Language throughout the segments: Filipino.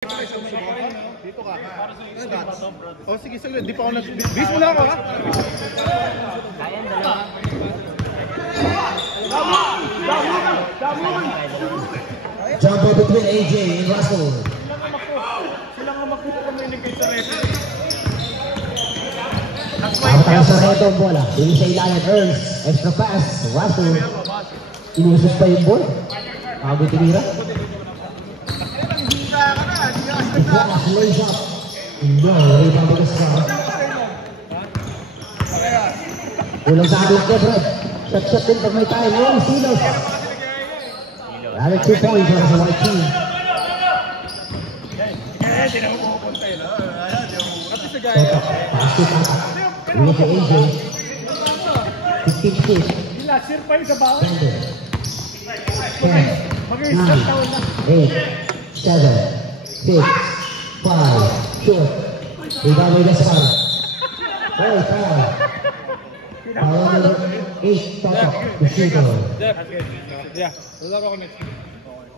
Dito ka. O sige, saglit. Di pa ako bis mo lang ako ha. Jump ball between AJ and Russell. Sila nga makuha kami nagay sa referee. Nakatakas sa reto ang bola. Dili sa ilalim, Ernst. Extra pass. Russell. Inusap pa yung ball. Bago tinira. Flash lays up. No, rebound to the star. Kulang sa aklak niya, Brad. Shot din pag may time. Oh, Silos. Added 2 points para sa white team. Pass to Tata. Bigay sa AJ. 15 feet. Bender. 10, 9, 8, 7, 6, 5, short. Rebound by Gaspar. Oh, foul. Foul number 8, Tata. The shooter. Yeah, wala ako next week.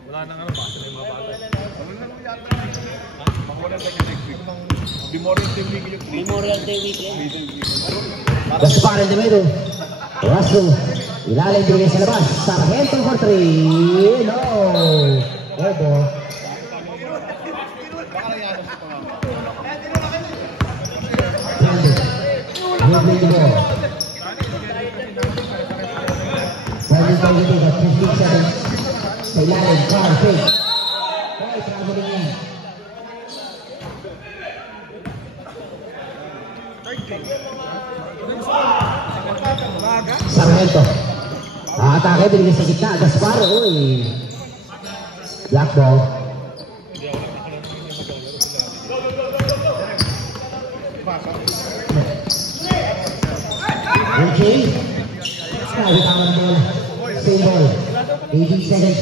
Wala nang ano pa, sila yung mga bata. Wala tayo next week ng Memorial Day weekend. Memorial Day weekend. Gaspar in the middle. Russell. Ilalim bigay sa labas. Sargento for 3. No. Airball. Dribbling the ball. Driving positive at 15 seconds. Sa ilalim. Car, fake. Okay, traveling in. Sargento. Atake, binigay sa gitna. Gaspar, uy. Black ball. Okay. Bitawan ng ball. Same ball. 18 seconds.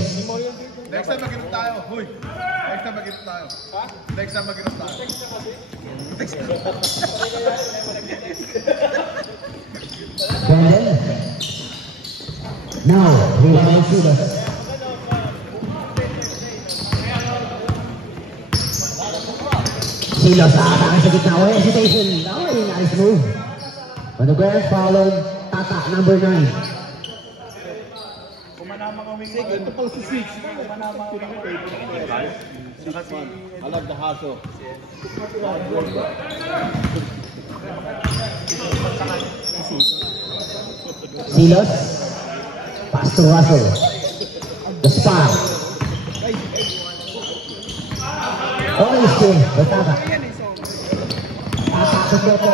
Next time mag-inom tayo. Huy. Next time mag-inom tayo. Ha? Next time mag-inom tayo. Brandon. Now, rebound Silos. Silos, atake sa gitna. Oh, hesitation. Oh, nice move. On the ground, followed Tata, number 9. Kumanama kami. Ito pala si Six. Kumanama kami. I love the hustle. Silos. Pass to Russell. Gaspar. Oh, still. Tata. Tata sa Toto.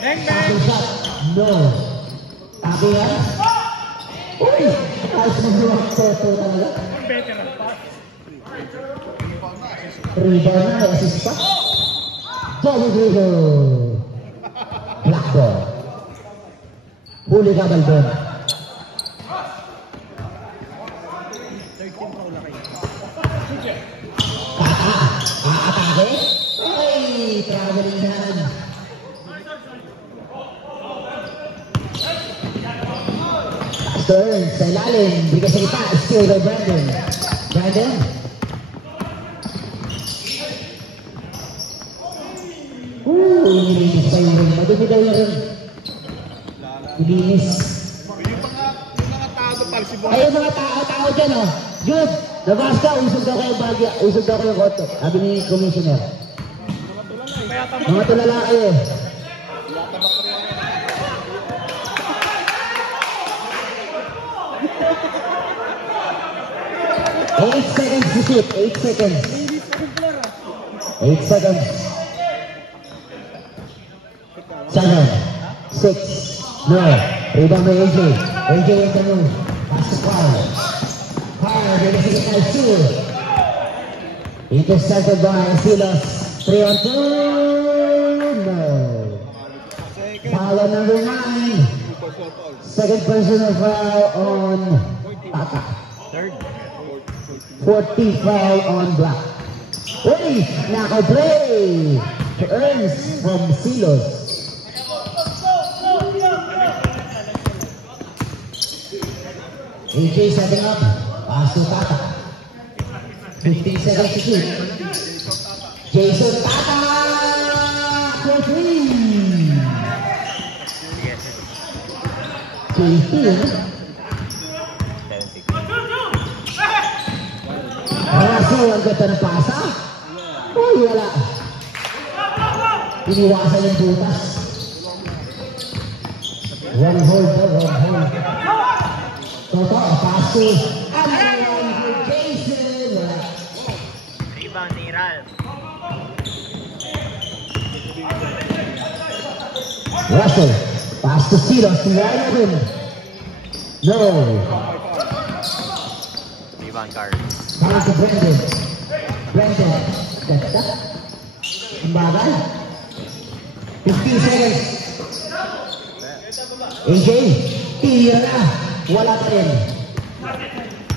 Passing shot. No. Tabi yan. Uy! Ayos mag-luwag Toto talaga. Rebound na. Assist pa. Double dribble. Black ball. Huli ka, Balbon. Atake. Ay, traveling yan. Turn sa ilalim. Bigay sa kita. Steal by Brandon. Brandon. Nilinis pa yung ring. Madumi daw yung ring. Nilinis. Yung mga tao pala si Boy. Ay, yung mga tao dyan, oh. Good. Nabasta, usog daw kayo bagya. Usog daw kayo koto. Sabi ni Commissioner. Mga tulala kayo. Eight seconds to shoot. 8 seconds. 8 seconds. 7, 6, no. Rebound by AJ. AJ in the move. Pass to Carl. Carl, they're going to get nice shoot. Intercepted by Silos. 3 on 2. No. Foul on number 9. Second personal foul on Tata. 40 foul on Black. Uy! Naka-play! To Ernst from Silos. AJ setting up. Pass to Tata. 15 seconds to shoot. Jason Tata for 3. Yes. JT, eh? 7-6. Raso, ang ganda ng pasa. Uy, wala. Iniwasan yung butas. One hold, one hold. Toto, pass to Alan for Jason. Wala. Rebound ni Ralph. Russell, pass to Silas, wide open. No. Rebound card. Pass to Brendan. Brendan, ganda. Ang bagay. 15 seconds. AJ, tira na. Wala pa rin.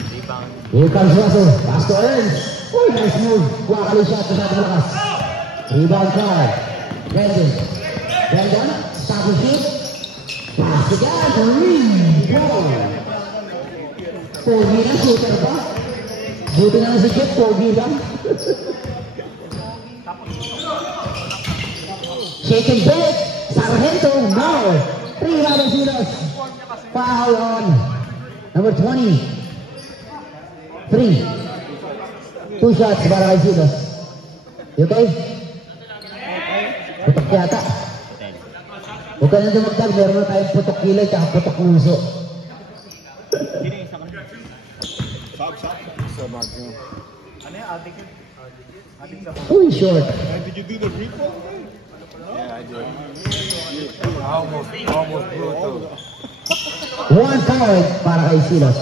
Rebound. Here comes Russell. Pass to Ernst. Oh, nice move. Kuha ka shot sa malakas. Rebound card. Brendan. Brendan, stop the shoot. Pass again. Rebound. Pogi na, shooter pa. Buti na lang si Jeff, pogi lang. Shake and bake. Sargento, no. Rebound of Silas. Foul on number 20. 3. 2 shots para kay Silas. You okay? Putok yata. Huwag ka na dumagdag. Meron na tayong putok kilay at putok nguso. Ano yung adik yun? Adik sa Uy, short. Did you do the repo? Yeah, I did. Almost brutal. 1 foul para kay Silas.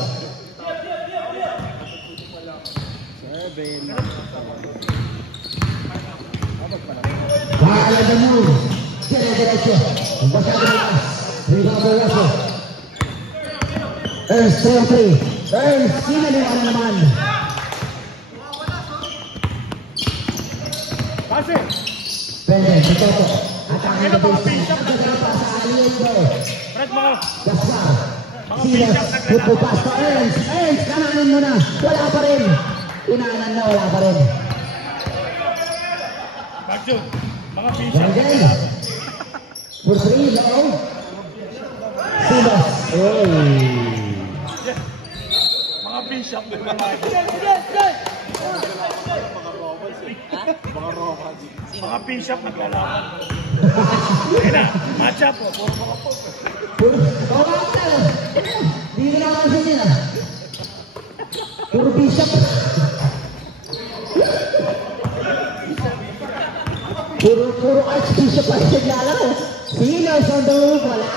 Kaya the move. Dire-diretso. Basa na lang. Rebound by Russell. Ernst 3-3. Ernst, sinaliwa na naman. Brendan, si Toto. Atake na baseline. Ang ganda pa sa Aliendo. Gaspar. Silas, triple pass to Ernst. Ernst, kananin mo na. Wala pa rin. Inanan na, wala pa rin. Brendan. For 3, low. Silas. Mga bishop na naman. Mga bishop naglalaban. Ayun na, match up po. Puro mga pop. Hindi ko nakasin nila. Puro bishop. Puro archbishop pa siya naglalaro. Silas on the move, wala.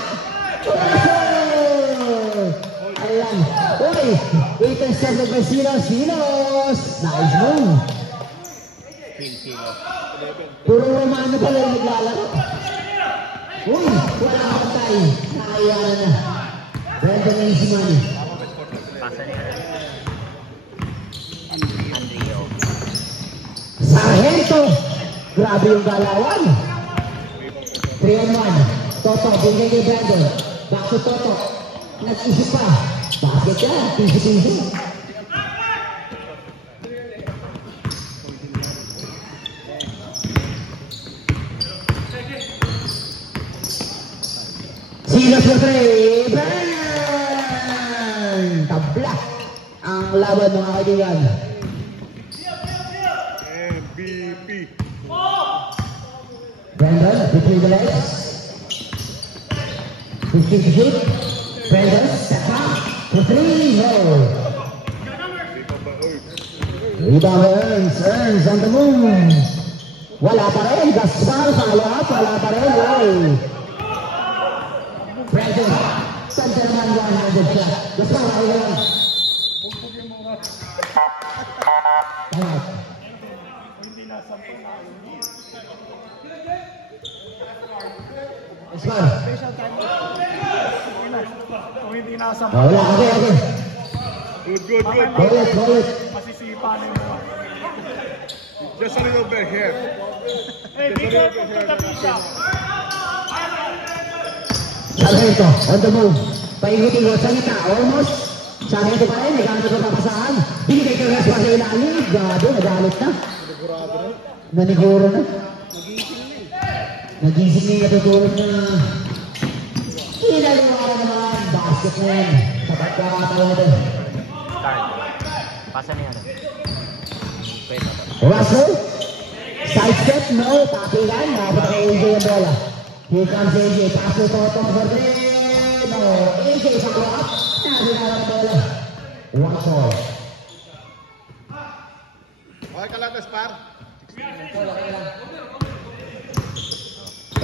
Ayan. Uy, intercepted by Silas. Silas. Nice move. Puro Romano pala yung naglalaro. Uy, wala ka patay. Nakayanan na. Brendan na yung si Manny. Pasa niya. Andrio. Sargento. Grabe yung galawan. 3-on-1. Toto, bigay kay Brandon. Back to Toto. Nag-isip pa. Basket ka. Easy-easy. Silas for 3. Bang! Tabla. Ang laban mga kaibigan. MVP. Brandon, between the legs. 15 to shoot. Brandon, step back. For 3, no. Rebound by Ernst. Ernst on the move. Wala pa rin. Gaspar, follow up. Wala pa rin. Brandon, send naman 100 shot. Gaspar, okay lang. Come out. Gaspar. Kung hindi nasa Wala, okay. Good. Go it. Masisipa na yun. Just a little bit here. Hey, be careful to the bishop. Sargento, on the move. Paikutin mo sa gitna, almost. Sargento pa rin, nagamit ko papasahan. Binigay ka Gaspar sa ilalim. Gado, nagalit na. Naniguro na. Nagising na yung natutulog na. Kinaliwara naman. Basket na yan. Sa pagkakataon na doon. Pasa niya na. Pwede ba? Russell. Side step. No. Tapilan. Nakapit kay AJ ang bola. Here comes AJ. Pass to Totong for three. No. AJ sa block. Nakapit ang bola. One four. Okay ka lang, Gaspar.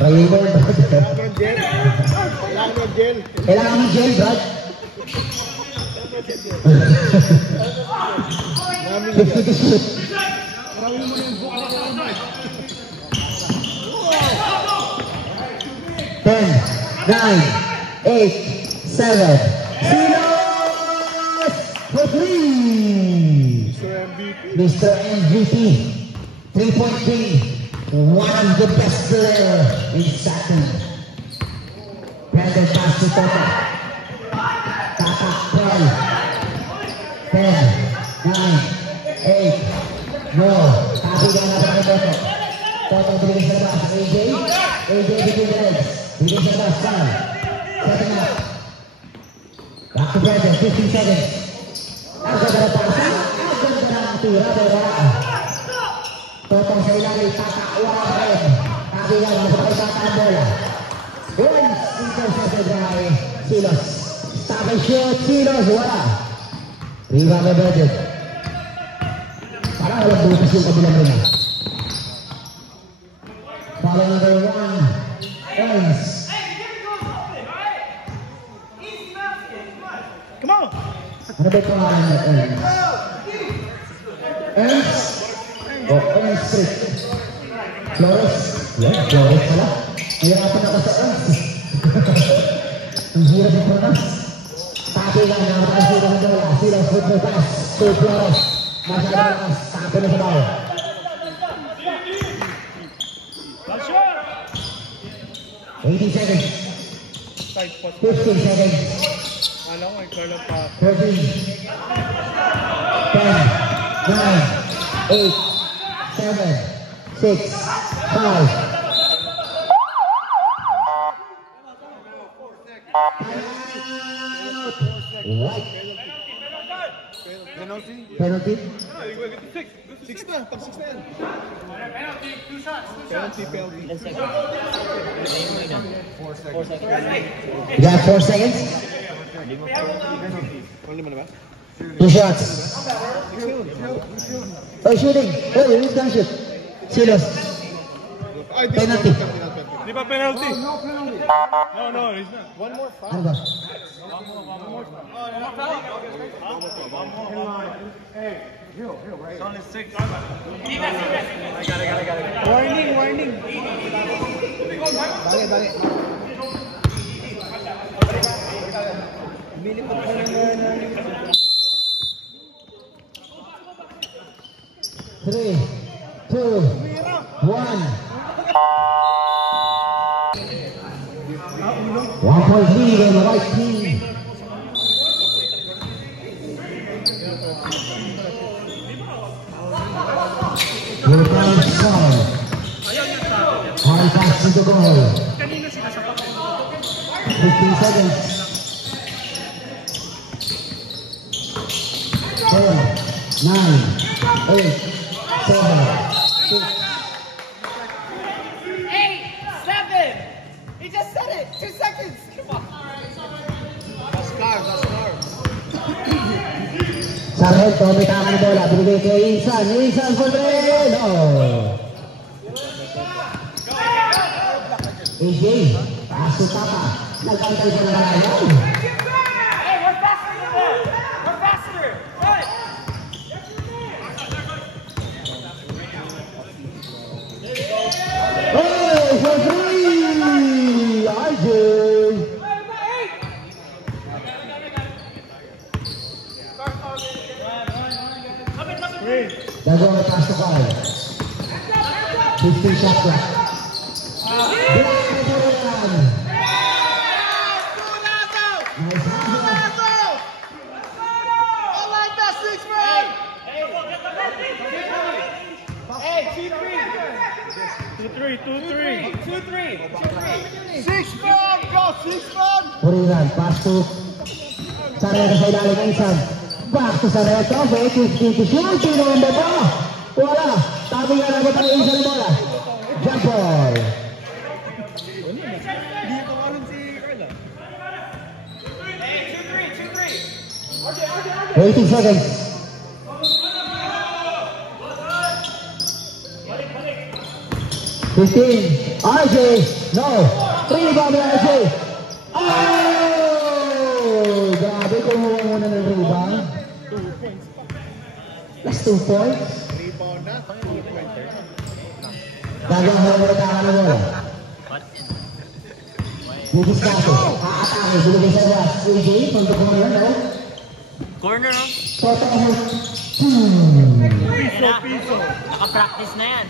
Raymond. Kailangan ng gel. Kailangan ng gel. Kailangan ng gel, Brad. Namin 50 to shoot. Maraming mo na yung buka na naman. 10, 9, 8, 7. Silos for 3. Mr. MVP. Mr. MVP. 3.3. One of the best player in second. Brandon pass to Tata. Tata 10, 9, 8. No. Tapi na natin ang Toto. Toto bigay sa labas. AJ. AJ between the legs. Bigay sa labas. Sal. Setting up. Back to Brandon. 15 seconds. Ang ganda na pasa. Ang ganda na tira. Toto sa ilalim. Tata. Wala pa rin. Tapi na natin ang bola. Once intercepted by Silos. Stop and shoot. Silos. Wala. Rebound by Brandon. Parang walang butas yung kabilang rin. Follow number 1. Ernst. Come on! Ano ba yung pangalan niya? Ernst? Ernst? O Ernst Street? Flores? Yan, Flores pala. Nahirapan ako sa Ernst. Ang hirap yung pronounce. Tapi lang nakapag sila ng bola. Silos football pass to Flores. Masyado lakas. Tapi na sa bawah. 80 seconds. 15 seconds. 13. 10. 9. 8. 7. 6. 5. Right. Penalty? Penalty? 6 na. Pag 6 na yan. Penalty, penalty. 10 seconds. 4 seconds. You got 4 seconds? Only mo na ba? 2 shots. Oh, shooting. Oh, you can shoot. Silos. Ay, di- Penalty. Di ba penalty? No penalty. No, it's not. One more foul. Ano ba? It's only 6. I got it. Warning. Bale. Minipot ko na 3, 2, 1. 1 point lead on the right team. Will Brown score. High pass to the goal. 15 seconds. 10, 9, 8, 7, 6. 8, 7. He just said it. 2 seconds. Come on. That's car. Sargento, may tama na bola. Binigay kay Insan. Insan for three. No. AJ, pass to Tata. Nagkantay ka na kalayaw. Hey, we're faster than that. We're faster. Run. Oh, for three. RJ. Gagawin na pass to Carl. 15 shot clock. Hey, T3. 6 man! Go! 6 man! Puriran, pass to Sarreto sa ilalim ng isang. Back to Sarreto, wait, 50 shoot, sino ang baba? Wala, tabi nga naman tayo isa ng bola. Jump ball. 18 seconds. RJ, no. 3 rebound na RJ. Oh! Grabe, kumuha muna ng rebound. Last 2 points. Rebound na. 2 points. Gagawa mo na tayo na bola. Didiskate. Aatake. Binigay sa bola. AJ, punto ko ngayon, no? Corner, oh. Toto. Piso. Naka-practice na yan.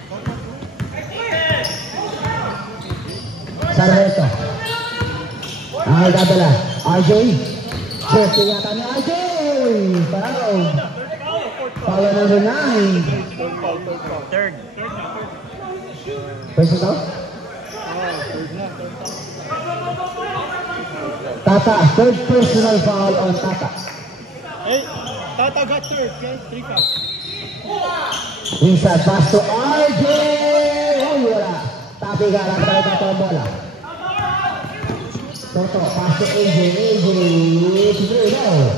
Sarreto. Ay, dadala. RJ. First yata ni RJ. Foul. Foul number 9. Third. First ito? Tata. Third personal foul on Tata. Hey, Tata got third. 3 fouls. Inside pass to RJ. Oh, wala. Tapi ka lang tayo Tata ang bola. Toto, pass to AJ. AJ. Go.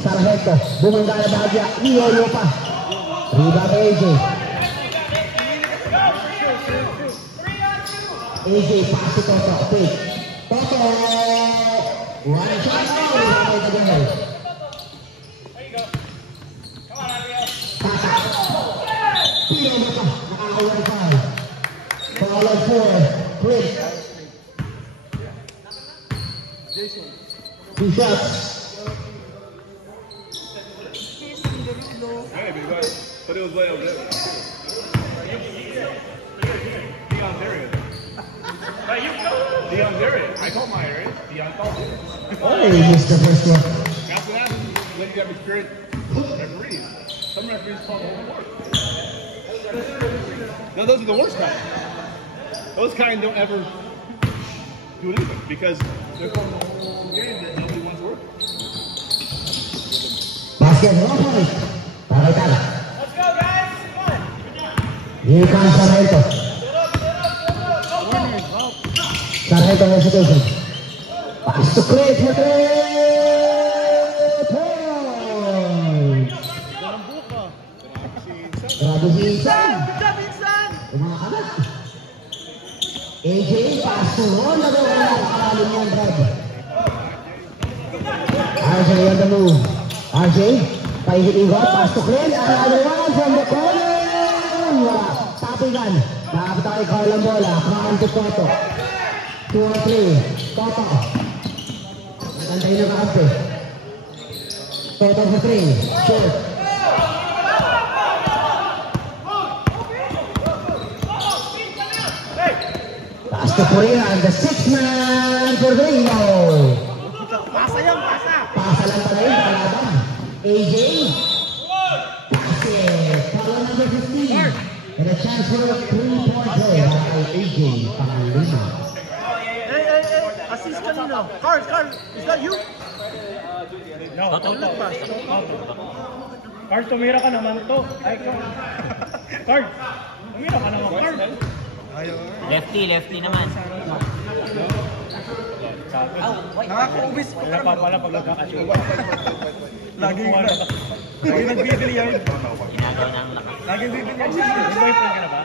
Sargento, bumangga na bahagya, Iolo pa. Rebound AJ. AJ, pass to Toto. Wait. Toto. One shot. Tata. Pino mo pa. Nakakawan foul. Foul on 4. Quick. 2 shots. Maybe, but it was way over there. Deion Darius. Deion Darius. I called my area. Deion called it. Oh, he missed the first one. After that, then you have experienced referees. Some referees call the whole court. No, those are the worst kind. Those kind don't ever do anything because they're calling the whole game that nobody wants to work. Basket, 1 point. Para Tata. Let's go, guys. Come on. Here comes Sargento. Sargento hesitation. Pass to Chris for 3 points. Grabe si Insan. Umakalat. AJ, pass to Ron. Nagawa na kakalim niya ang drive. RJ on the move. RJ, paihit-igot, pass to Clint. Another one from the corner. Wala. Tapigan. Nakapita kay Carl ang bola. Crown to Toto. 2 or 3. Toto. Nagantay na kaampi. Toto for 3. Short. Pass to Purihan. The 6th man for Gringo. Pasa yan, pasa. Pasa lang pala yun, kalaban. AJ. Pass it. Foul number 15. And a chance for a 3-point play by AJ Pangalima. Hey. Assist kanino? Carl, is that you? No, outlet pass. Card, tumira ka naman to. Ay, Card, tumira ka naman, Card. Lefty naman. Nakaka-ubis. Wala pa pala pag nagkakasyon. Lagi nagbibili yan. Ginagawa ng lakas. Lagi bibili yan. May boyfriend ka na ba?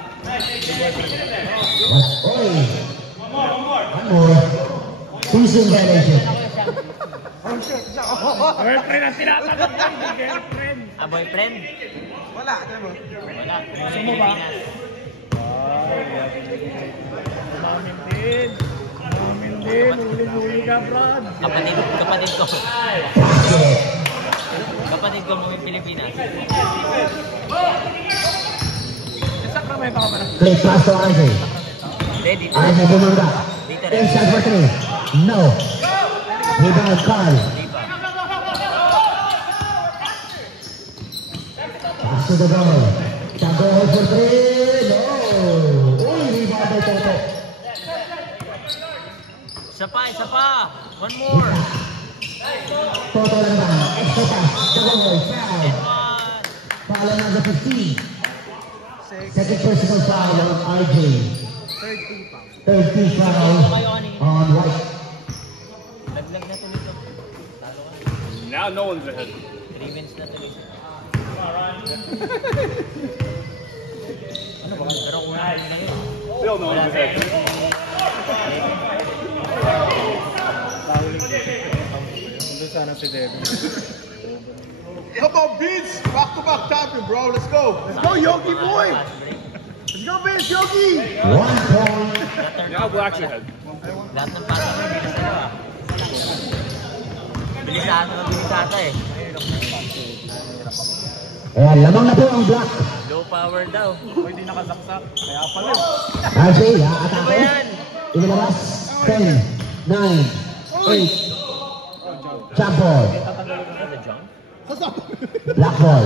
Oy. One more. Season violation. Boyfriend ang tinatanong niya, hindi girlfriend. Ah, boyfriend? Wala, alam mo. Wala. Gusto mo ba? Umamin din. Huli-huli ka, Brad. Kapatid ko. Kapatid ko mo yung Pilipinas. Play pass to RJ. Ready? RJ bumangga. Dito rin. Inside for 3. No. Rebound Carl. Pass to the ball. Tago for three. No. Uy, rebound by Toto. Isa pa. One more. Toto lang ba? Extra pass. Tago. Foul. And one. Foul on number 15. Second personal foul on RJ. Third team foul on White. Laglag na tuloy to. Talo ka. Now no one's ahead. 3 wins na tuloy. Pero unahin na yun. Still no one's ahead. Doon sana si Devin. Come on, Vince! Back-to-back champion, bro. Let's go. Let's go, Yogi boy. Let's go, Vince, Yogi. 1 point. Now Black's ahead. Lahat ng pasa mo, bilis na ba? Bilisata eh. Ayan, lamang na po ang block. Low power daw. Hindi nakasaksak. Kaya pala. RJ, Ano ba atake. yan? Inilabas. 10, 9, 8. Jump ball. Tatanggalin mo na sa jump? Black ball.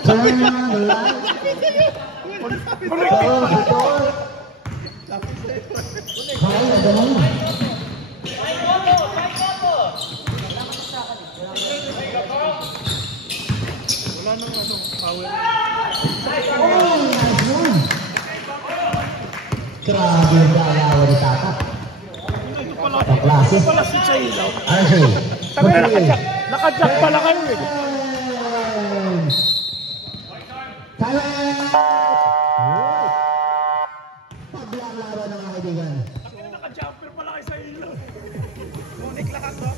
Turn on the light. Close the door. Kaya na ganun. Wala nang power. Oh, nice one. Grabe yung galawa ni Tata. Ang klase. Wala si Chaylo. RJ. Nakajack pala kayo eh. Talent! Paglaro ng mga kaibigan. Naka-jumper pala kayo sa ilo. Monik lakas ba?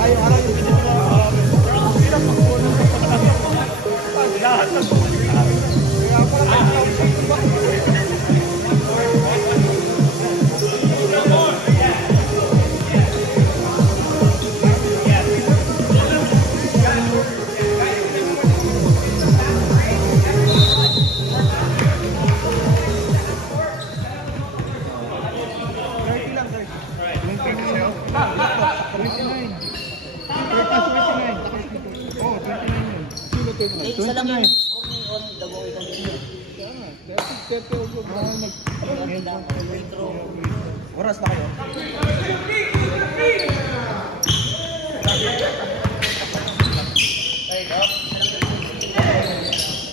Ay, harap yung pinito na. Hirap magpunan sa pagkakasap. Lahat ng kaya pala Isa lang yun. On the go ikan dito. Oras na kayo.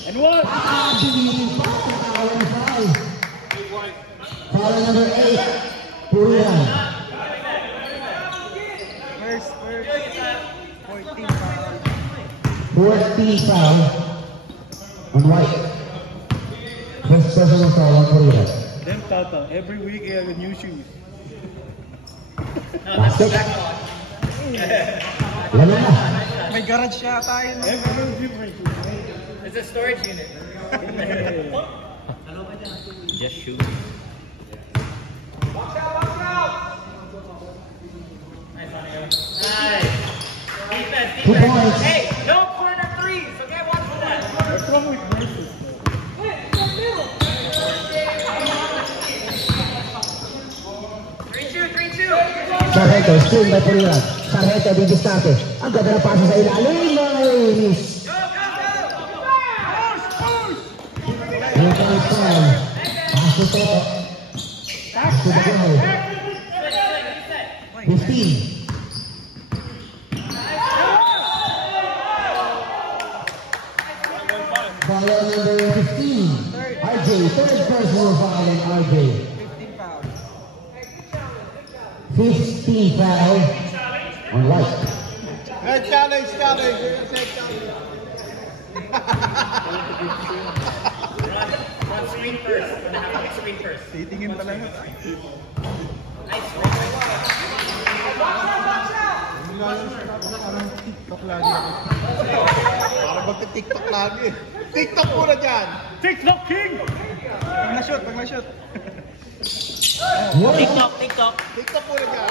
And one. Foul number 8. Purihan. First. 14 foul. 14 foul on White. First personal foul on Purihan. Them Tata, every week I have new shoes. Basket. Lalo na. May garage siya tayo. Every different shoes. It's a storage unit. Just shoot. Nice. Defense. 2 points. Hey, no corner threes. Okay, watch for that. What's wrong with versus? Sargento, screen by Purihan. Sargento, didiskarte. Ang ganda na pasa sa ilalim. Nice. Yung point foul. Pass to Toto. Pass to the goal. 15. Foul number 15. RJ, third personal foul on RJ. 15 foul on White. Head challenge. Head challenge. Run screen first. Screen first. Titingin pala yun. Nice. Parang TikTok lagi ako. Para magti-TikTok lagi. TikTok muna dyan. TikTok King! Pag na-shoot. TikTok. TikTok muna dyan.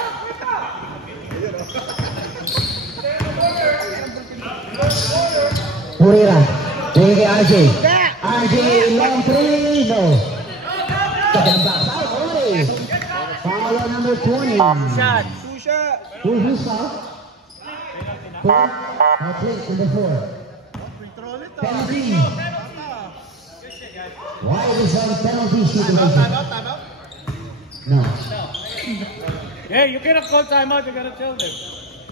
Purihan. Tingin kay RJ. RJ, long three. No. Kaganda. Foul. number 20. Shot. Who's foul? Clint, number 4. Penalty. Why is that penalty situation? No. Yeah, you cannot call timeout. You gotta tell them.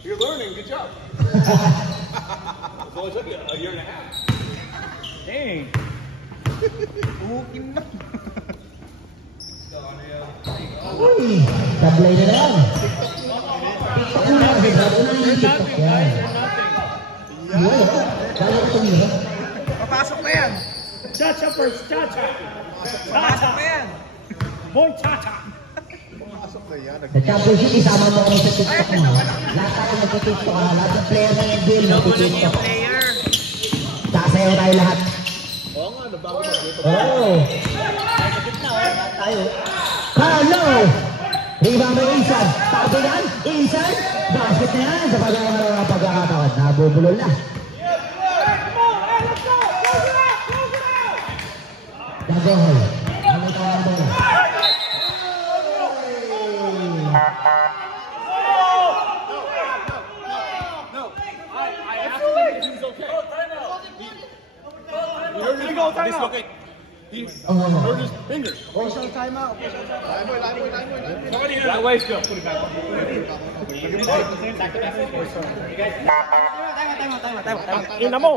You're learning. Good job. It's only took you a year and a half. Dang. Uy, tablay na lang. You're nothing, guys. You're nothing. Kaya ko tumira. Papasok na yan. Chacha first. Chacha. Papasok na yan. Boy, Chacha. Sa championship, isama mo kami sa TikTok mo. Lahat tayo nagtitiktok ha. Lahat ng player na yung deal nagtitiktok. Sasayaw tayo lahat. Oo nga, nabago na dito. Oh. Carlo! Rebound ng Insan. Tabigan, Insan. Basket na yan sa pagkakataon. Nabubulol na. Dagohoy. Ano ito ang bola? Dislocate. He hurt his finger. Timeout. That way still. Ina mo.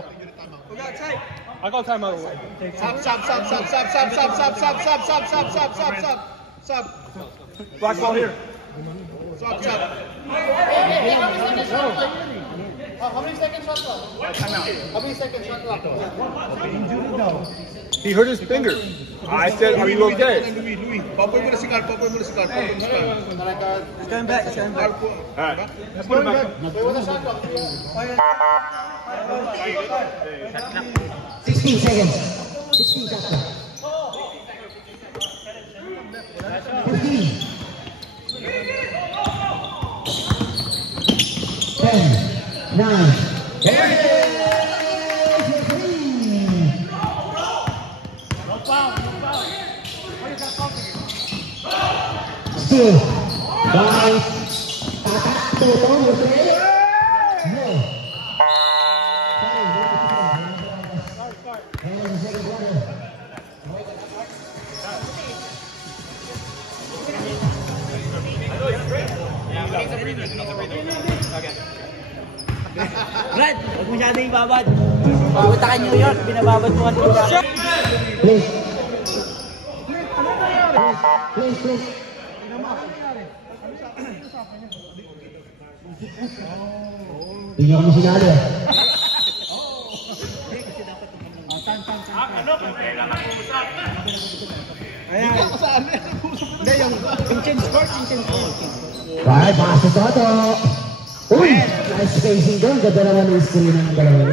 I call timeout away. Sub. Black ball here. Sub. How many seconds shot clock? How many seconds shot clock? He hurt his finger. I said, are you okay? Louis. Papoy mo na si Carl. He's Stand back. All right. Let's put him back. 16 seconds. 16 seconds. 15. 10, 9, 8, still, guys, Toto, you say? No. Brad, huwag masyado yung babad. Pumunta ka New York, binababad mo ang lugar. Please. Please. Hindi niyo kami sinali. Right, pasok Toto. Uy, nice spacing doon. Ganda naman yung screen ng dalawa.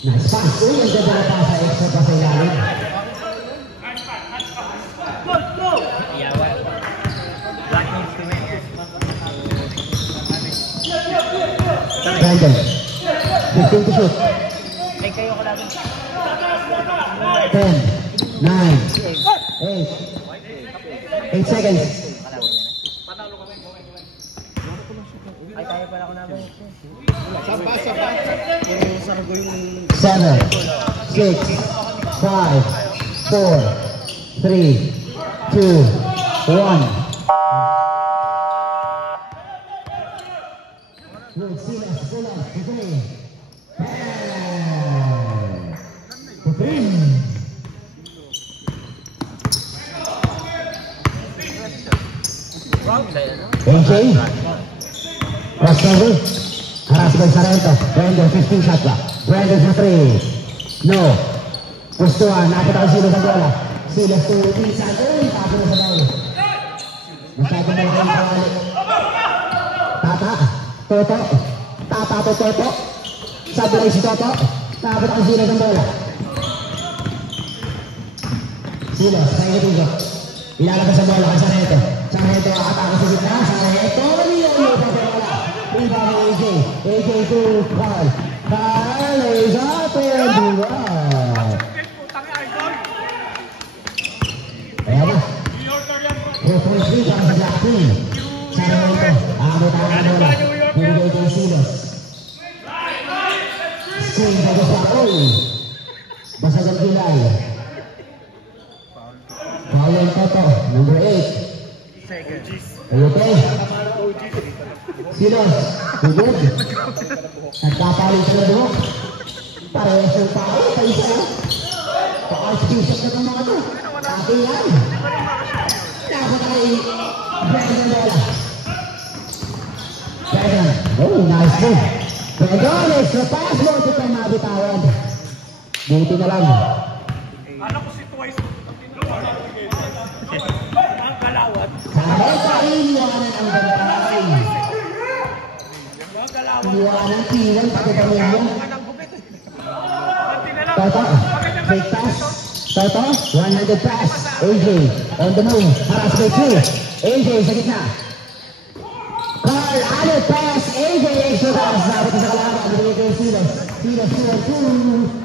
Nice pass. Uy, ang ganda na pa sa extra pa sa ilalim. Brandon, 15 to shoot. 10, 9, 8 seconds. Ay, kaya pala ko namin. 7, 6, 5, 4, 3, 2, 1. Good, Silas, Silas, continue. Okay. Crossover. Harap by Sarento. Brandon, 15 shot ba? Brandon for 3. No. Gustuhan. Napit ako sila sa bola. Sila to Insan. Uy, tapo na sa bola. Masyado mo kayo nakawalik. Tata. Toto. Tata to Toto. Sabi lang si Toto. Napit ako sila sa bola. Sila, tayo dito. Ilalabas sa bola kay Sarento. Sarento atake sa gitna. Sarento. Niyolo pa sa bola. Rebound AJ. AJ to Carl. Carl is up and Swing sa Gaspar. Basag ang kilay. Foul on Toto, number 8. Okay. Silos, good. Nagkapalit sa buhok. Parehas yung tao, tayo siya. Pa-archbishop na itong mga ito. Pati yan. Dapat ay Brandon Lola. Brandon, oh, nice move. Brandon, extra pass mo. Ito tayo mabitawan. Buti na lang. Alam ko si Twice. Ang kalawat. Sabay pa rin, iwanan ang bantay. Iwanan, tiwan, pati pamilya. Toto, fake pass. Toto, one-handed pass. AJ, on the move. Paras by 2. AJ sa gitna. Carl, ano pass. AJ, extra pass. Dapat sa kalaban. Binigay kay Silas. Silas, 2-2.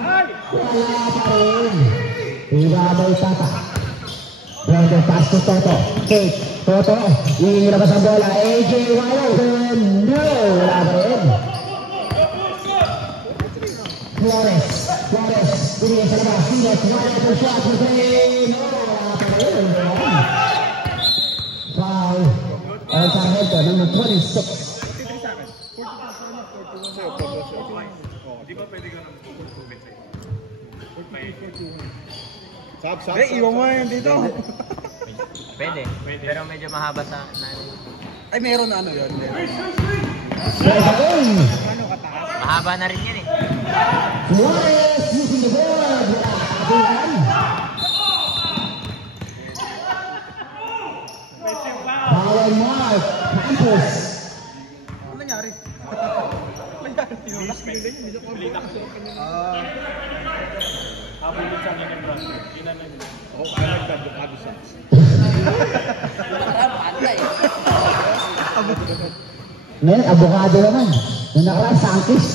Wala pa rin. Ibabay Tata. Brandon pass to Toto. Fake. Toto, inilabas ang bola. AJ, wide open. No, wala pa rin. Flores, binigyan sa labas. Silas, wide open shot. No, wala pa rin. Foul. On Sargento, number 26. Di ba pwede ka nang mag-comment sa'yo? Sab. Iwan mo na yan dito. Pwede. Pero medyo mahaba sa... Ay, meron na ano yun. Mahaba na rin yan eh. Flores using the board. Foul on Mark. Campos. Ano nangyari? Habulin sa amin ng brand. Ako kaya nagkabukado sa Ngayon, abogado naman. Nung nakaraan, Sankis.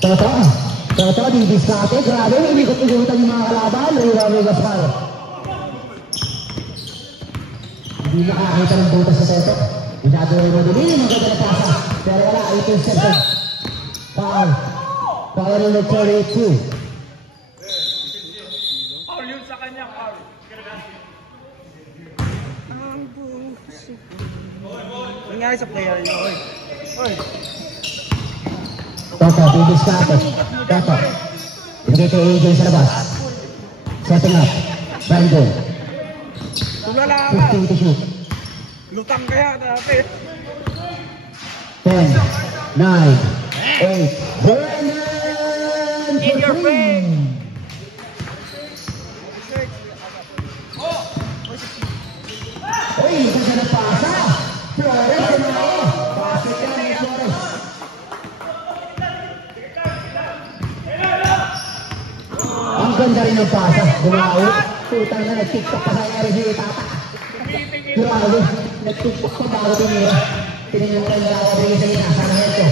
Toto, didiskate. Grabe, inikot-ikutan yung mga kalaban. Ray Gaspar. Hindi nakakita ng butas sa Toto. Masyado rin mo din. Maganda na pasa. Pero wala, 18 seconds. Foul. Foul on the 32. Paul yun sa kanya, Paul. Nangyari sa player niya, oy. Toto, didiskate. Toto. Ibigay kay AJ sa labas. Setting up. Brandon. Tulala ka. 15 to shoot. Lutang kaya dati. 10, 9, 8, Brandon! In your face! Uy, isa na pasa! Flores, kumao! Basket ka na Flores! Ang ganda rin ng pasa, kumao! Tutang na nag-tiktok pa sa RG Tata! Grabe, nag-tiktok pa bago tinira! Tinignan mo rin na ako rin sa inasa na ito.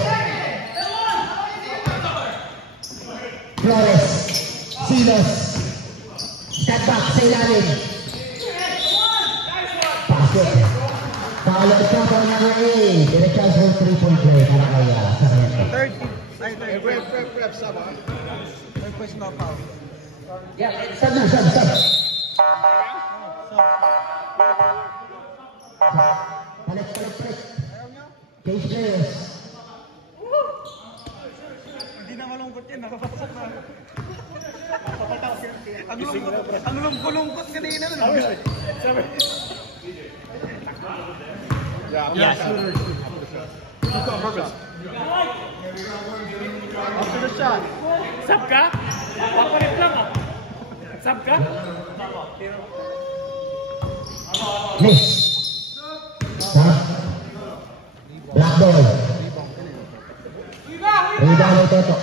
Flores, Silos, step back sa ilalim. Basket. Foul on top on number 8. Direksyon sa 3-point play para kay Sargento. 30. Ay, rep, saba. Request na foul. Sab na, sab. Palit. Case players. Hindi na malungkot yan, nakapasok na. Ang lungkot kanina nun. Sabi. Yes. It's on purpose. After the shot. Sab ka? Papalit lang ah. Sab ka? Miss. Sab. Black ball. Rebound ng Toto.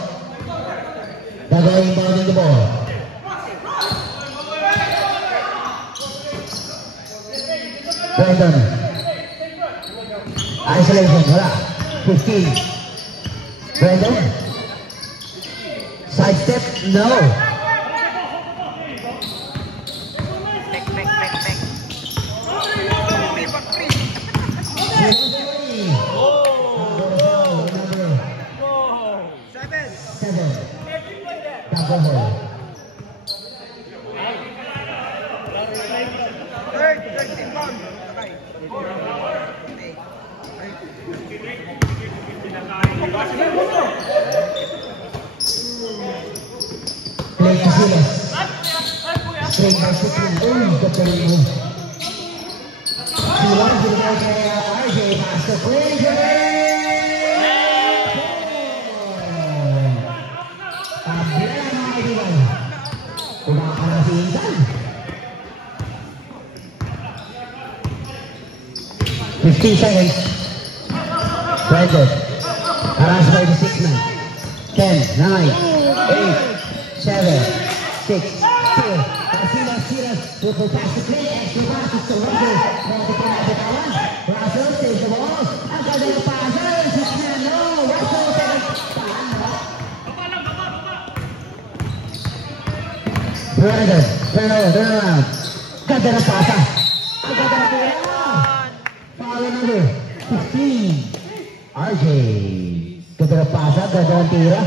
Gagawin bounding the ball. Brandon. Isolation, wala. 15. Brandon. Side step, no. Back. Seven. go ahead. Play to Silas. Straight by 6 uy, gagaling mo. Silas, binigay kay RJ, pass to Fraser. Tabla lang mga kaibigan. Kumaka na si Insan. 15 seconds. Fraser. Harass by the 6 man. 10, 9, 8, 7, 6, 2. Silas, triple pass to play. Extra passes to Russell. Multiple na bitawan. Russell saves the ball. Ang ganda ng passes. Six man, no. Russell saves. Brandon, turn around. Ganda ng pasa. Ang ganda ng tira. Foul number 15. RJ. Ganda ng pasa. Ganda ng tira.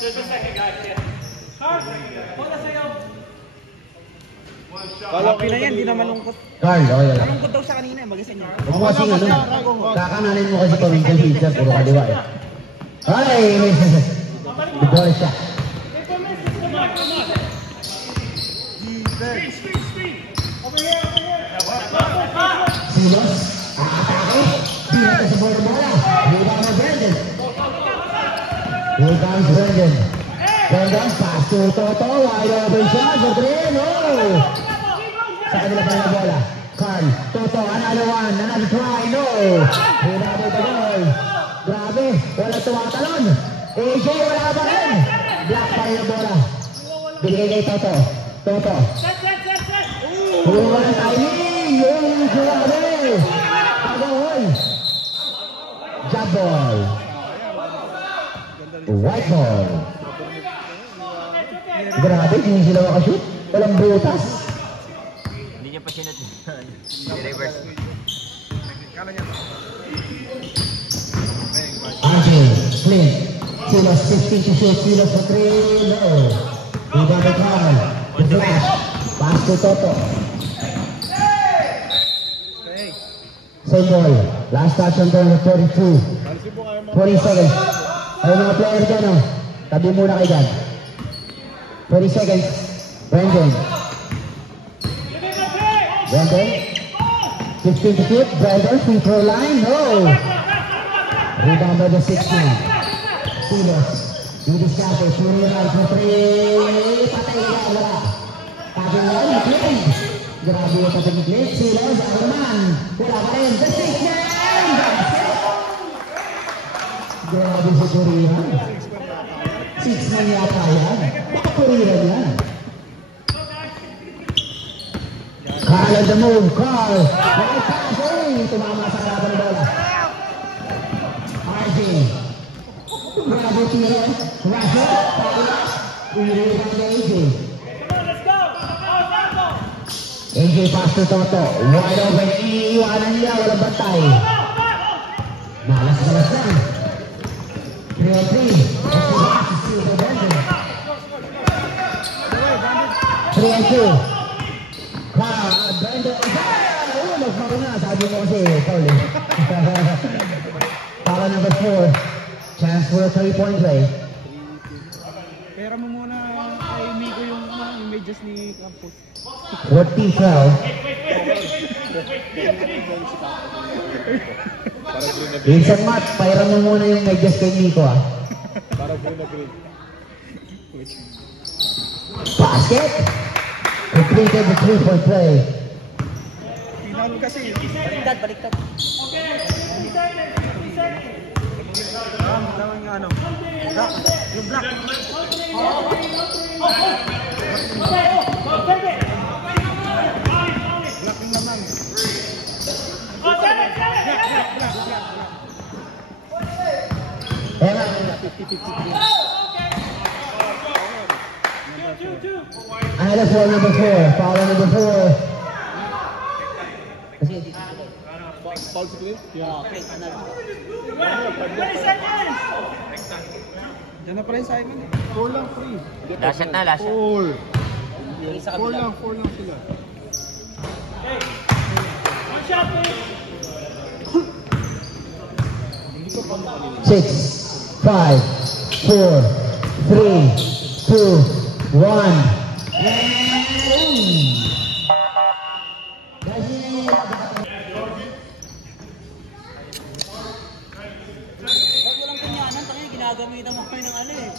There's a second guy. Happy na yan, di na malungkot. Carl, okay lang. Malungkot daw siya kanina, mag-isa niya. Huwag mo kasing ano, kakananin mo kasi paminsan pizza, puro kaliwa eh. Ay, the ball shot. Silos, aatake, binata sa bola. Rebound na Brandon. Rebound Brandon. Brandon, pass to Toto, wide open shot, for 3, no! Sa kanila pa yung bola. Carl, Toto, another one, another try, no! Rebound the goal. Grabe, wala tumatalon. AJ, wala pa rin. Block pa rin ang bola. Binigay kay Toto. Toto. Puro walang timing. Grabe. Pag-ahoy. Jab ball. White ball. Grabe, hindi sila makashoot. Walang butas. Hindi niya pa sinot. Reverse. Angel, Flynn. Silas 15 to shoot. Silas for 3. No. Rebound by Carl. The flash. Pass to Toto. Same ball. Last touch on the 42. 20 seconds. Ay mga player dyan, oh. Tabi muna kay dyan. 20 seconds. Brandon. Brandon. 15 to shoot. Brandon, free throw line. No. Rebound by the 6 man. Silos. Didiscarte. Puri right for 3. Patay na. Wala. Tabi na rin. McLean. Grabe yung patay ni McLean. Silos. Ano naman? Wala pa rin. The 6 man. Grabe sa Korean. 6 man yata yan. Baka Korean yan. Carl on the move. Carl. Right pass. Uy, tumama sa kalaban ng bola. RJ. Bravo tira. Russell. Paula. Rebound na AJ. AJ pass to Toto. Wide open. Iiwanan niya. Walang bantay. Malas-malas lang. 3-3. That's the last to steal for Brandon. 3-2. Brandon. Magparo na. Sabi mo kasi, Paul eh. Para number 4. Chance for a 3-point play. Pera mo muna kay Miko yung images ni Campos. 40-12. Vincent Matt, pairan mo muna yung medyas kay Nico ah. Basket! Completed the 3-point play. Tinalo kasi. Baliktad. Tama yung ano. Yung black. Ahead of number 4. Foul number 4. Foul si Clint? Yeah. 20 seconds! Diyan na pa rin Simon. 4 lang, 3. Last shot na, last shot. 4. Isa 4 kabila. lang, 4 lang sila. Six, 5, 4, 3, 2, 1. Pag walang kunyanan, tangina, ginagamitan mo kayo ng ano eh.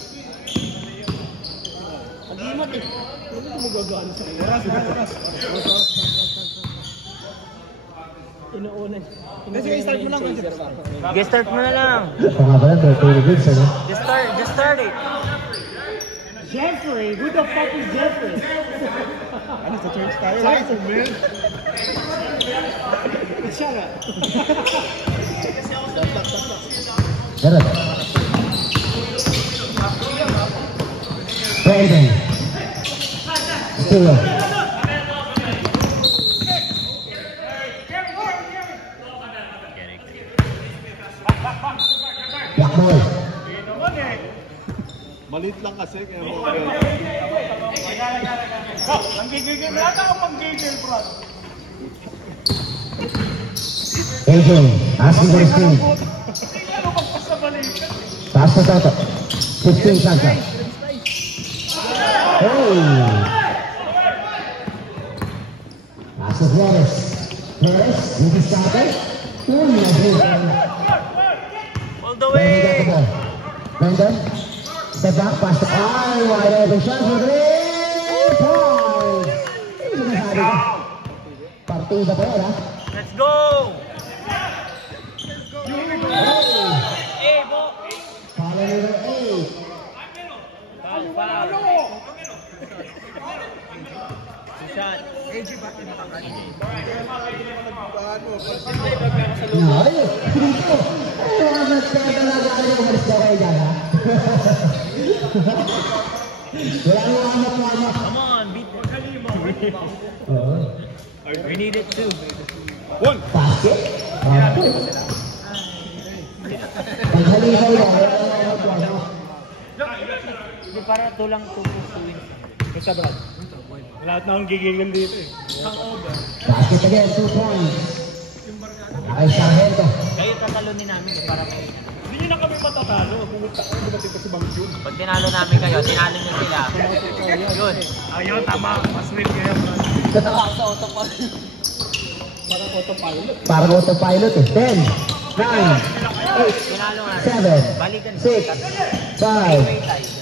Pag-imot eh. Sige, start mo lang. Just start mo na lang. Ito nga pala, 30 goods, ano? Just start it. Jeffrey? Who the fuck is Jeffrey? Ano, sa church tayo? Right, man. Shut up. Garot. Brandon. Steal. Black ball. Malit lang kasi, kaya mo. Ang gigigil. Wala ka akong pang-gigil, bro. AJ, asking for his team. Ano bang pasabalikan? Pass to Toto. 15 Sanka. Hey! Pass to Flores. Flores, this is Sanka. All the way. Brandon, step back, pass to wide open shot for 3 points. Hindi na sabi ko. Partida pa yan, ha? Let's go. Hey, Bo. Follow number 8. Foul. Shot. No, dito. Wala na talaga ako umalis na kayo dyan, ha? Wala mo amat. Come on, beat them. Oo. We need it too. 1. Basket? Basket? Paghalimaw lang. Hindi para tulang tupusuin. Basta, Brad. Lahat na akong gigigil dito eh. Basket again, 2 points. Ay, Sargento. Kayo tatalunin namin para kayo. Hindi nyo na kami matatalo. Dumating kasi Bang Jun. Pag tinalo namin kayo, tinalo nyo sila. Yun. Ayun, tama. Mas-win kayo. Parang autopilot eh. 10, 9, 8, Tinalo nga. 7, Balikan. 6, 5,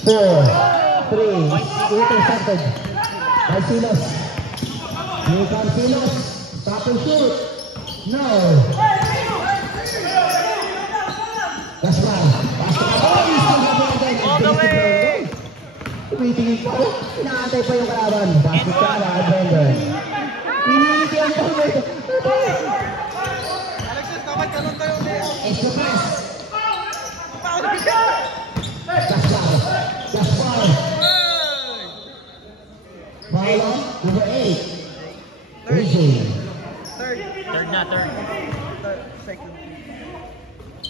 4, 3, intercepted. By Silos. Here comes Silos. Stop and shoot. No. Gaspar. All the way. Tumitingin pa. Inaantay pa yung kalaban. Basket ka na, Brandon. Pinitiyan pa mo. Alexis, dapat ganun tayo ulit. Extra pass. Gaspar. Gaspar. Foul on number 8. AJ. Third na, third.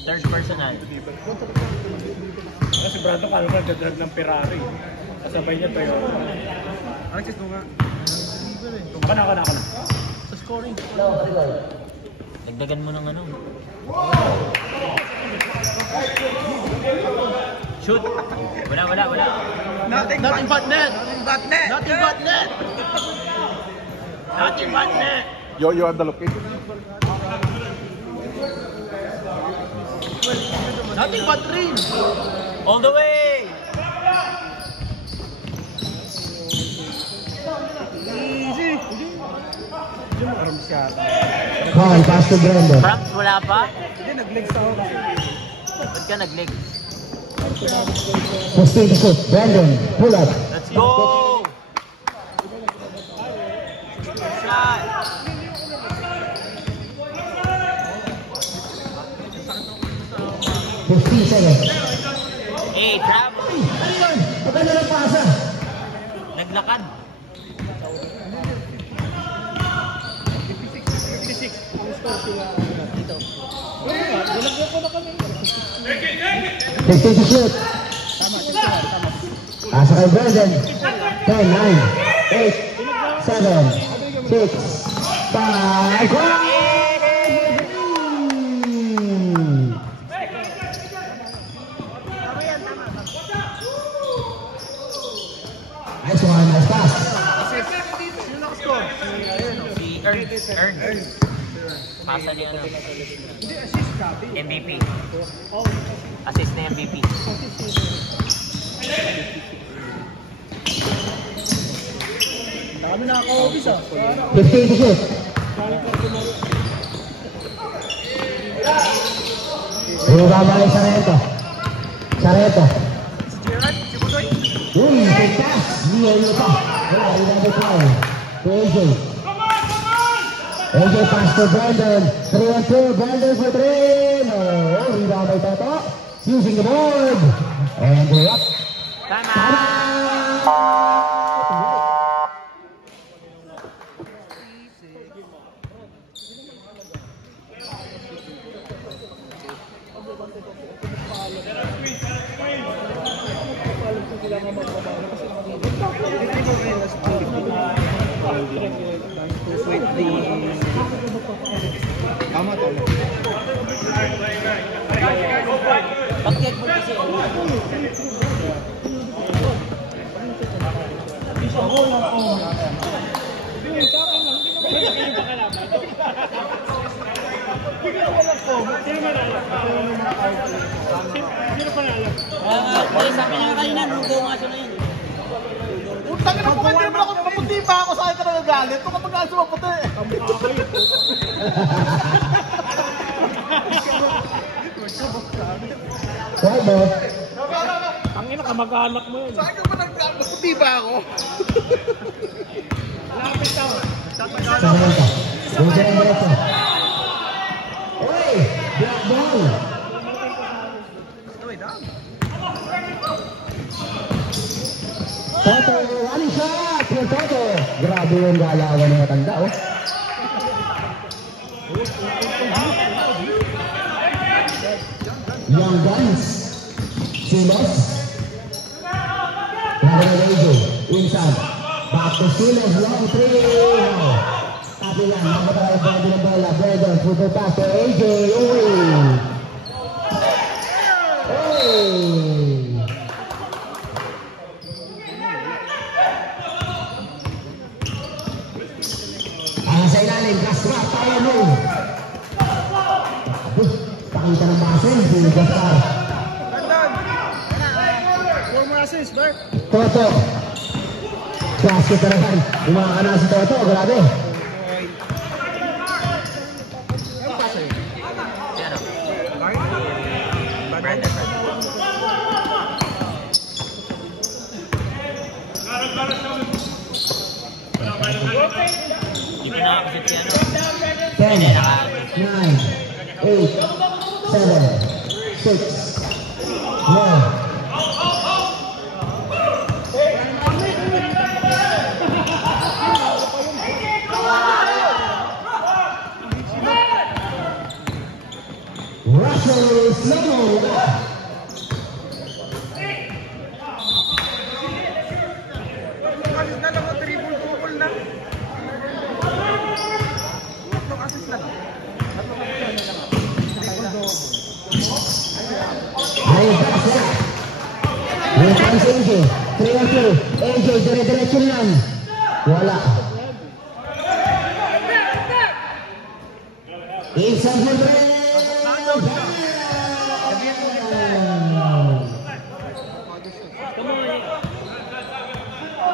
Third personal. Kasi Brando ka naman nagdadrive ng Ferrari. Kasabay niya Toyota. Alexis, doon nga. Kana. Sa scoring. Dagdagan mo ng ano. Shoot. Wala. Nothing but net. Yo at the location. Nothing but ring. All the way. Easy. Arms yata. Foul, pass to Brandon. Props, wala pa? Hindi, nag-legs ako kasi. Ba't ka nag-leg? 15 to shoot. Brandon, pull up. Let's go! Shot! 15 seconds. Hey, trap! Ano yun? Maganda ng pasa. Naglakad. 56. Ang score sila. Dito. Wala, bulag na pa na kami. 15 to shoot. Asa kay Brendan. 10, 9, 8, 7, 6, 5, 1. Nice one, nice pass. Si Ern. Pasa niya ano. MVP. Assist na MVP. Dami na ako, Obis 15 to shoot. Bumabalik Sarento. Uy, big pass. Niyo pa. Wala, inabot pa. To AJ. AJ pass to Brandon. 3-on-2. Brandon for 3. No, rebound by Toto. Using the board. And they're up. Tama! Tama. Bakit mo kasi Sino panalo? sa akin nga kanina, nung nga na yun. Utang na po kayo ako, maputi pa ako sa akin ka nagagalit. Ito kapag aso maputi. Bueno. Tangina, kamag-anak mo yun. Sa akin ka nagagalit, maputi pa ako. Lapit daw. Sarento. Uy, diretso. Uy, black ball. Toto, one shot for Toto. Grabe yung galawan ng matanda, oh. Young Guns. Silos. Nagagawa inside. Back to Silos, long three. Tapi lang, namatay pa din ang bola. Bredon, super pass to AJ. Uy. Sa ilalim, Gaspar, tayo mo. Pakita ng base, si Gaspar. Former assist, Bert. Toto. Basket na naman. Umakan na si Toto, grabe. Brandon. Hindi na nakakasit siya, no? 10, 9, 8, 7, 6, 9. Russell Slow. AJ, 3-on-2. AJ, dire-diretso lang. Wala. Isang libre.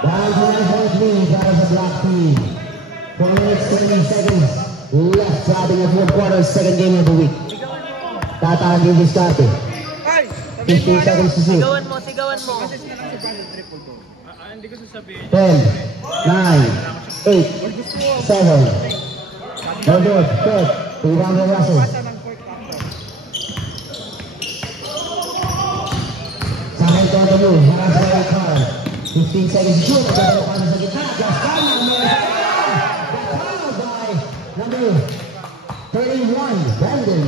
Down to 9 lead para sa Black Team. 4 minutes, 20 seconds left sa ating fourth quarter, second game of the week. Tataan din diskarte. 15 seconds to shoot. Sigawan mo. Hindi ko sasabihin. 10, 9, 8, 7. No good. Third. Rebound by Russell. Second quarter move. Harap sa right card. 15 seconds to shoot. Gagawin pa sa gitna. Gaspar naman. Fouled by number 31, Brandon.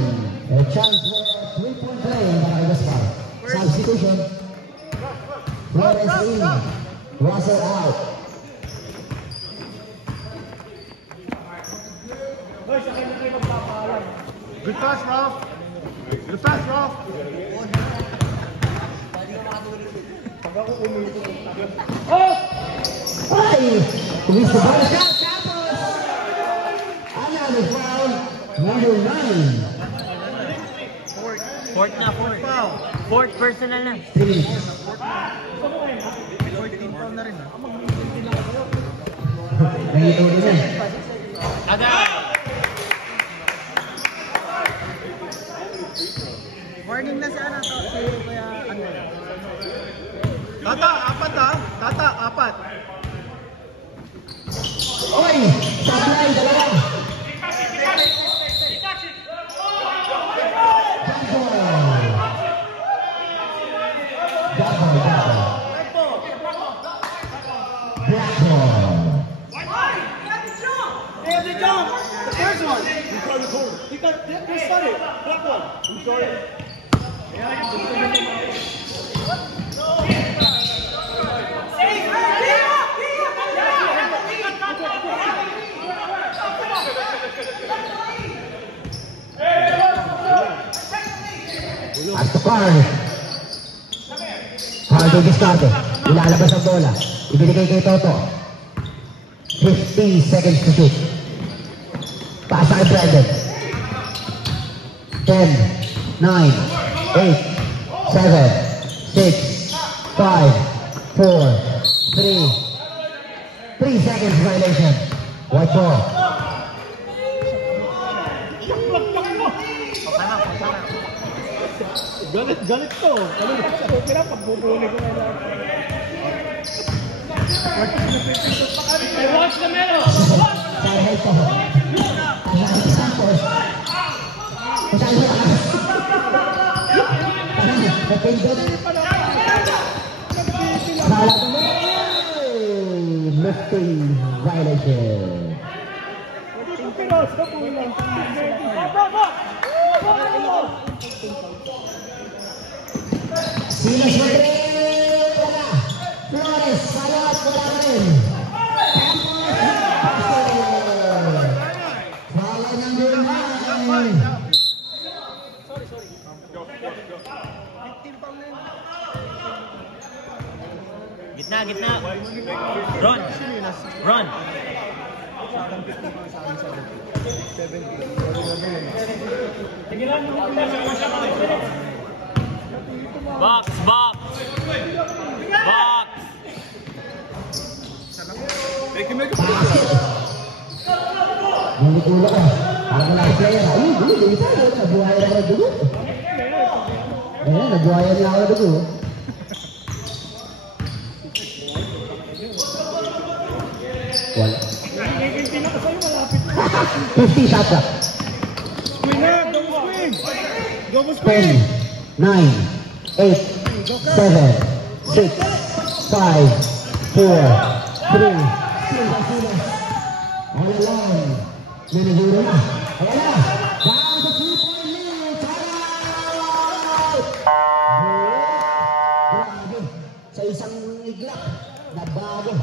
A chance for a 3-point play by Gaspar. Substitution. Flores in. Russell out. Good pass, Ralph. Good pass, Ralph. Ay! Tumis the ball. Tapos! Another foul. Number 9. Fourth na, fourth. Fourth personal na. 3. Nahito din yan. Warning na si ano to. Kaya ano. Tata, apat ha. Tata, apat. Oy! Sablay, dalawa. At to Carl. Carl do diskarte. Ilalabas ang bola. Ibinigay kay Toto. 15 seconds to shoot. Pasa kay Brandon. 10, 9, 8, 7, 6, 5, 4, 3. 3 seconds violation. White ball. Galit to. Kaya pagbubunin ko na lang. Watch the middle! Head po. Santos. Lifting violation. Silas Madrid, wala. Flores, salat, wala ka rin. Foul number 9. Gitna. Ron. Box. Nagkulo ka. Parang wala yung player. Ayun, dulo tayo. Nabuhayan ako ng dugo. Ayun, nabuhayan niya ako ng dugo. Wala. 50 shots up. 10, 9, 8, 7, 6, 5, 4, 3, all alone. Niniguro na. Ayan na. Down to 3-point lead. Timeout! Grabe. Sa isang iglap, nabago.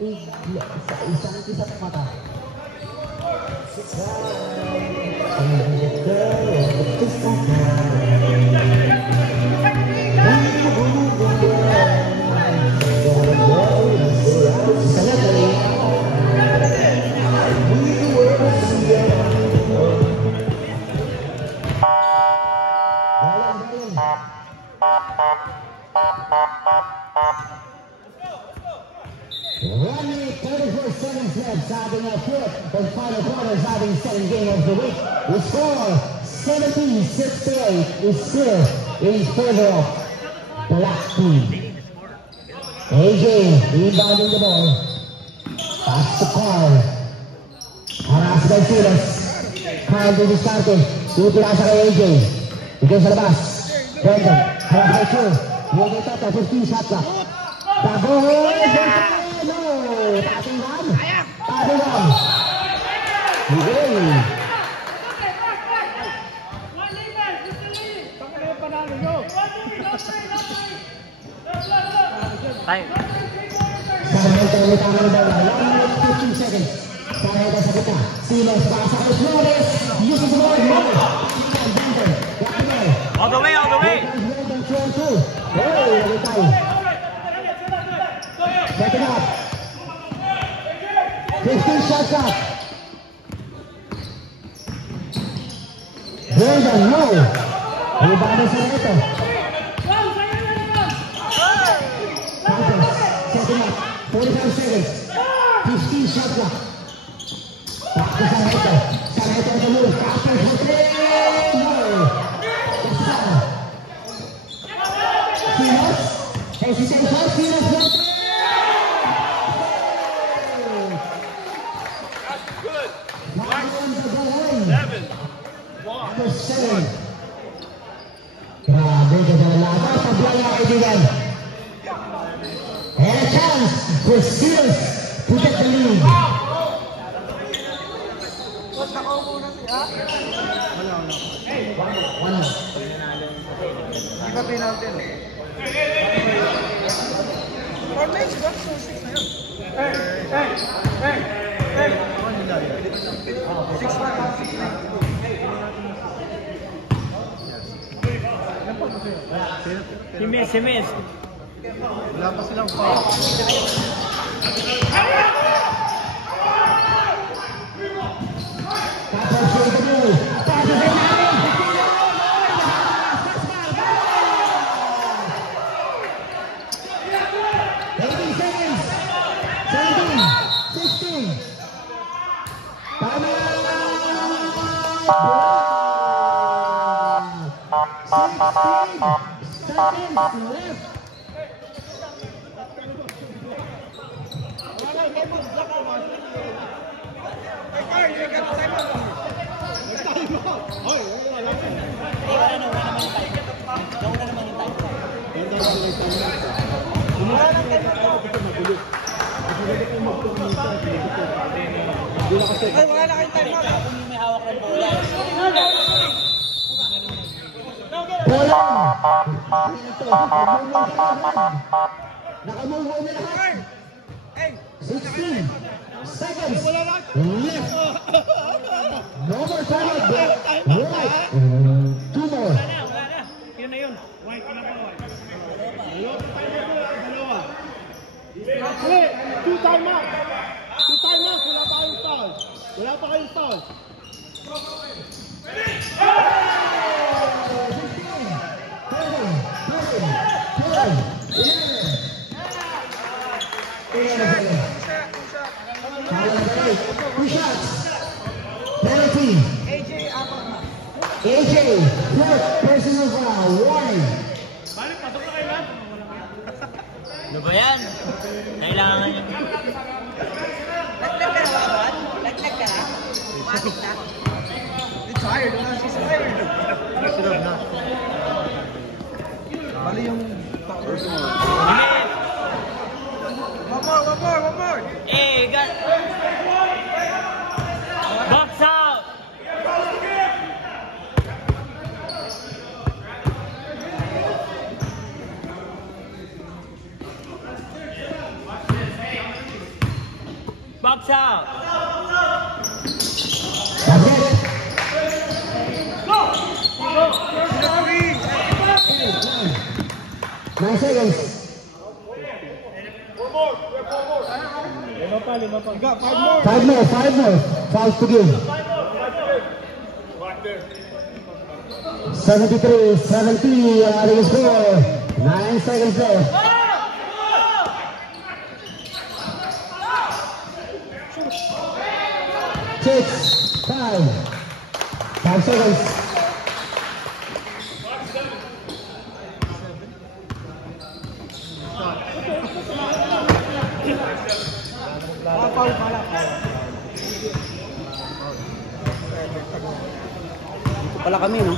Iglap sa isang isa't mata. Only 34 seconds left, starting our fifth and final quarter, starting second game of the week. The score 17-68 is still in favor of the last team. AJ rebounding the ball. Pass to Carl. Harass by Silas. Carl to the starting. Tutulasa kay AJ. Bigay sa labas. Brandon. Harass by Chu. Bigay kay Toto. 15 shots up. Tagoy! No! Tatingan! Tatingan! Bigay! Panalo nyo! Time. Sargento ulit ang bola. 1 minute 15 seconds. Sargento sa kita. Silos para sa Chris Flores. Uses the ball. All the way, all the way. Second up. 15 shots up. Jordan, no. Rebound sa ito. Second up. 45 seconds. 15 shots up. Tapos sa ito. Sa ito ang move. Tapos sa ito. Silas. Hesitation. Silas. Grabe ka na laban sa buwan kaibigan. And a chance for Silas to get the lead. Wala. Di ba penalty? Or next box, so 6 na yun. Hey! 6 na. Si Miss. Wala pa silang foul. Ay, wala na kayong time out. Kung yung may hawak ng bola. Nakamove on na lahat. 16 seconds left. No more time out. Right. 2 more. Wala na. Yun na yun. White, ilan pa white? Dalawa. Wait, 2 timeouts. 2 timeouts. Wala pa kayong foul. Wala pa kayong foul. 2 shots. Penalty. AJ, fourth personal foul. Warning. Balik, pasok na kayo lahat. Ano ba yan? Kailangan yun. Laglag ka na ba, Juan? Laglag ka na? Matik na? It's tired. She's tired. Sirap na. Bali yung first one. One more. Hey, got... Box out! Box out! That's it. Go! 9 seconds. Lima pa. Got 5 more. Fouls to give. 73-70 the score. 9 seconds left. Six, 5 seconds. Dito pala kami, no?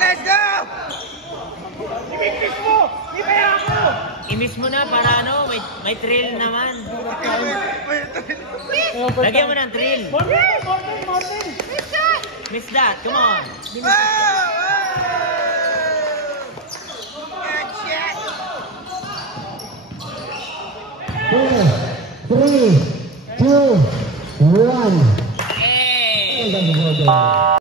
Let's go! Imikis mo! Ibaya ako! I-miss mo na para ano, may thrill naman. Lagyan mo ng thrill. Martin! Miss that, come on. Four, 3, 2, 1. Hey! Ang ganda mo.